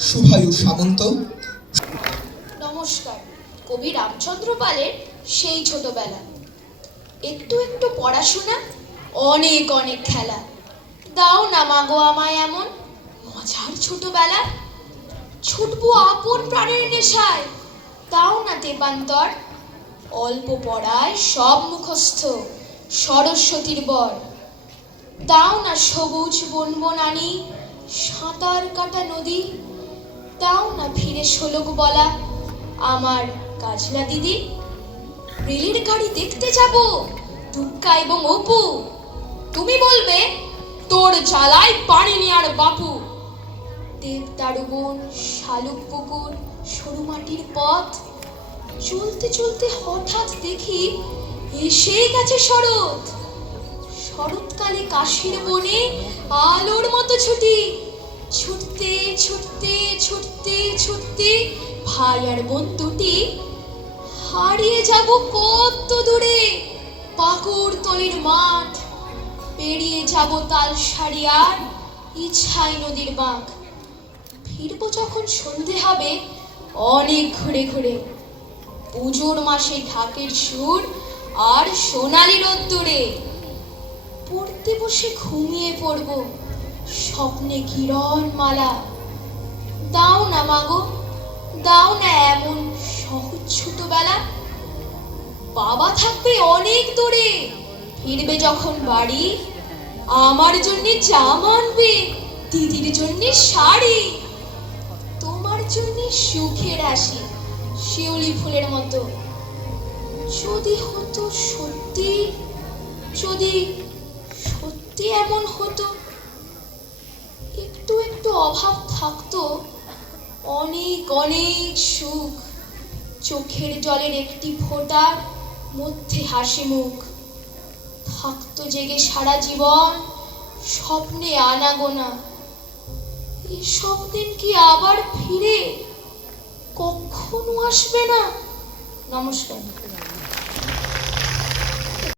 শুভায়ু সামন্ত। নমস্কার। কবি রামচন্দ্র পালের সেই ছোটবেলা। একটু একটু পড়াশোনা, অনেক অনেক খেলা। দাও না মাগো আমায় এমন মজার ছোটবেলা। ছুটবো আপন প্রাণের নেশায়, দাও না তেপান্তর। অল্প পড়ায় সব মুখস্থ, সরস্বতীর বর। দাও না সবুজ বনবনানি, সাঁতার কাটা নদী। দাও না ফিরে শোলক বলা আমার কাজলা দিদি। রেলের গাড়ি দেখতে যাব দুক্কা এবং অপু, তুমি বলবে তোর জ্বালায় পারিনি আর বাপু। দেবদারু বন, শালুক পুকুর, সরু মাটির পথ। চলতে চলতে হঠাৎ দেখি এসে গেছে শরৎ। শরৎকালে কাশীর বনে আলোর মতো ছুটি। ছুটতে ছুটতে ছুটতে ছুটতে ভাই আর বোন দুটি হারিয়ে যাব কত দূরে। পাকুড় তলির মাঠ পেরিয়ে যাব তাল সারিয়ার ইছাই নদীর বাঁক। ফিরবো যখন সন্ধে হবে অনেক ঘুরে ঘুরে। পুজোর মাসে ঢাকের সুর আর সোনালি রোদ্দুরে। পড়তে বসে ঘুমিয়ে পড়বো স্বপ্নে কিরণ মালা। দাও না মাগো, দাও না এমন সহজ ছোটবেলা। বাবা থাকবে অনেক দূরে, ফিরবে যখন বাড়ি আমার জন্যে জামা আনবে, দিদির জন্যে শাড়ি। তোমার জন্যে সুখের আসি শিউলি ফুলের মতো। যদি হতো সত্যি, যদি সত্যি এমন হতো, একটু একটু অভাব থাকতো, অনেক অনেক সুখ। চোখের জলের একটি ফোঁটার মধ্যে হাসি মুখ। থাকতো জেগে সারা জীবন স্বপ্নে আনাগোনা। এসব দিন কি আবার ফিরে কখনো আসবে না? নমস্কার।